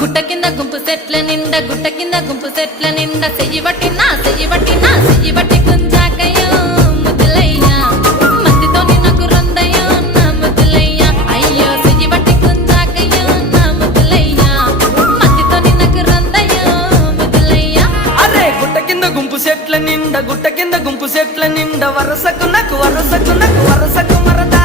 గుట్ట కింద గుంపు సెట్ల నిండా చెయ్యి బట్టి కుంజాకయ్యో ముద్దులయ్యా మందితో నాకు రొందయ్యో నా ముద్దులయ్యా అయ్యో చెయ్యి బట్టి కుంజాకయ్యో నా ముద్దులయ్యా మందితో నాకు రొందయ్యో ముద్దులయ్యా. అరే గుట్ట కింద గుంపు సెట్ల నిండా వరసకు నాకు వరసకు మరద